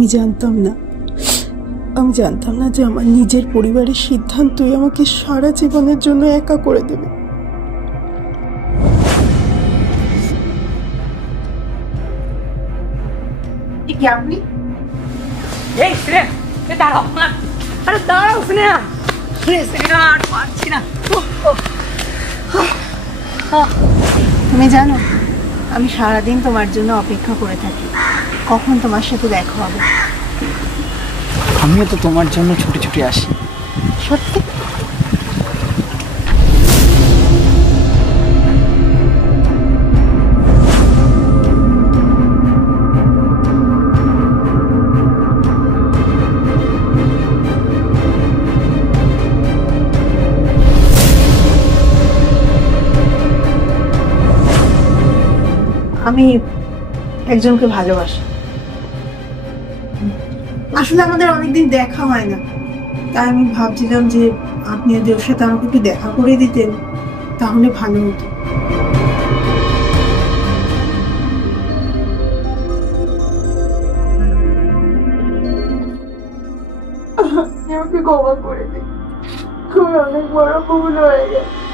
আমি জানতাম না যে আমার নিজের পরিবারের সিদ্ধান্তই আমাকে সারা জীবনের জন্য একা করে দেবে। আপনি তুমি জানো, আমি সারাদিন তোমার জন্য অপেক্ষা করে থাকি, কখন তোমার সাথে দেখা হবে। আমিও তো তোমার জন্য ছুটে ছুটে আসি। সত্যি? আমি একজনকে ভালোবাসি। আসলে আমাদের অনেকদিন দেখা হয় না, তাই আমি ভাবছিলাম যে আপনি যদি ওর সাথে আমাকে একটু দেখা করে দিতেন তাহলে ভালো হতো। আমাকে ক্ষমা করে দিন, অনেক বড় ভুল হয়ে গেছে।